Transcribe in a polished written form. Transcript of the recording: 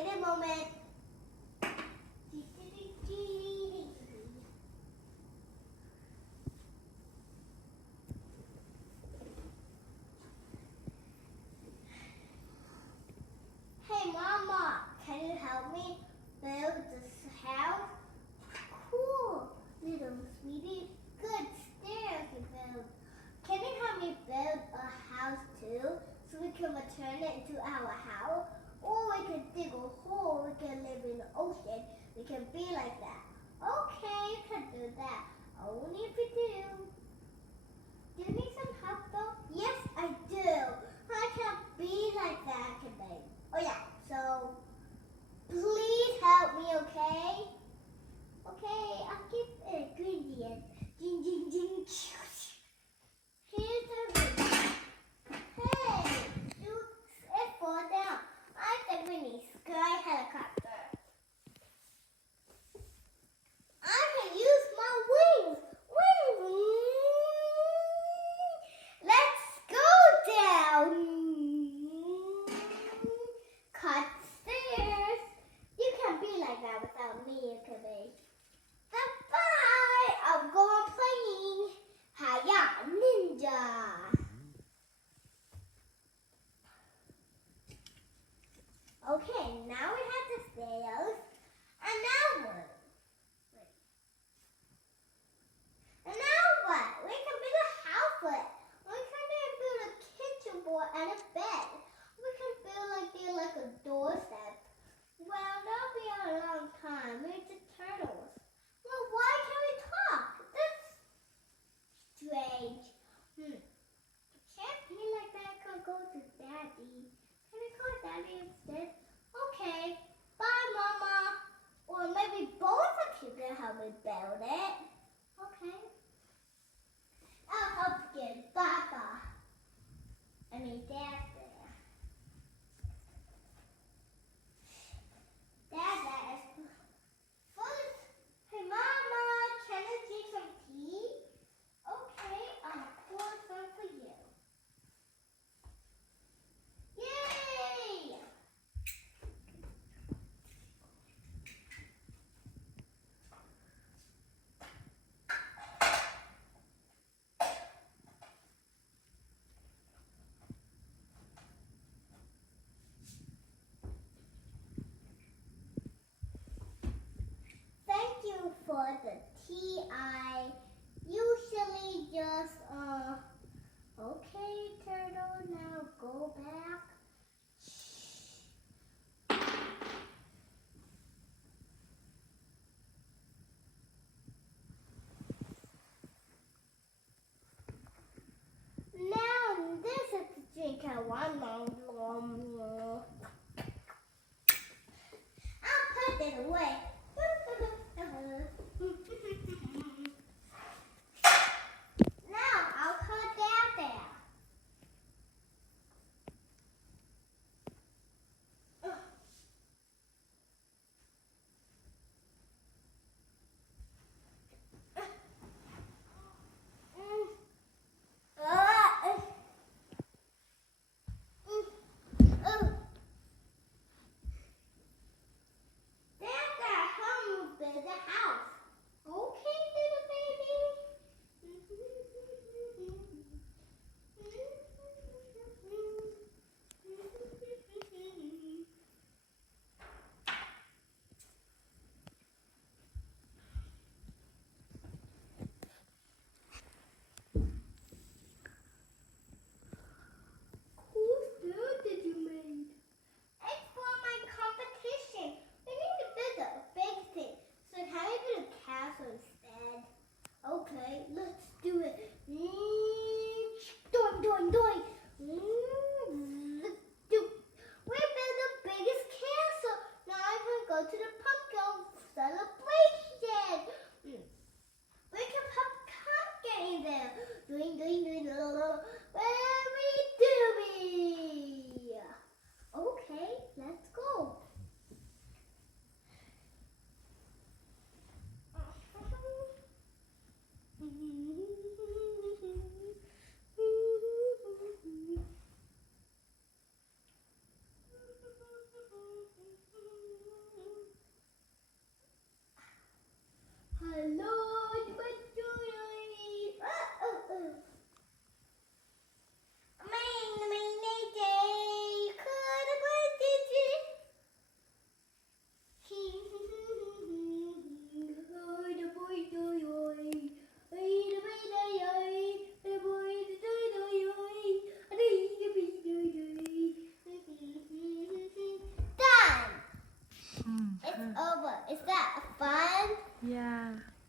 minute moment. Hey, Mama, can you help me build this house? Cool, little sweetie. Good stairs you build. Can you help me build a house too, so we can return it to our house? Or we can dig a hole, we can live in the ocean. We can be like that. Okay, you can do that. Only if you do. Do you need some help though? Yes, I do. I can't be like that today. Oh yeah, so please help me, okay? Okay, I'll give an ingredient. Ding, ding, ding. Here's the ingredient. Hey, it fall down. I'm the mini sky helicopter. I can use my wings. Let's go down. Cut stairs. You can't be like that without me, you can be. Bye. I'll go on playing. Hiya, ninja. Okay, now we have the stairs. And now what? And now what? We can build a house with it. We can build a kitchen board and a bed. We can build like a doorstep. Well, that'll be a long time. We're just turtles. Well, why can't we talk? That's strange. It can't be like that. I could go to Daddy. Can I call Daddy instead? Okay. Bye, Mama. Or maybe both of you can help me build it. Okay. I'll help you get Papa. I mean, Dad there. Dad is full of... Hey, Mama, can I drink some tea? Okay, I'll pour some for you. Yay! Thank you for the tea. I usually just, okay, turtle, now go back. Now, this is the drink I want. I'll put it away. Now I'll put that there. Okay, let's do it. Doing, doing, doing. We built the biggest castle. Now I can go to the pumpkin celebration. We can put pumpkin in there. Doing, doing, doing. Very doing. Okay, let's go. Yeah.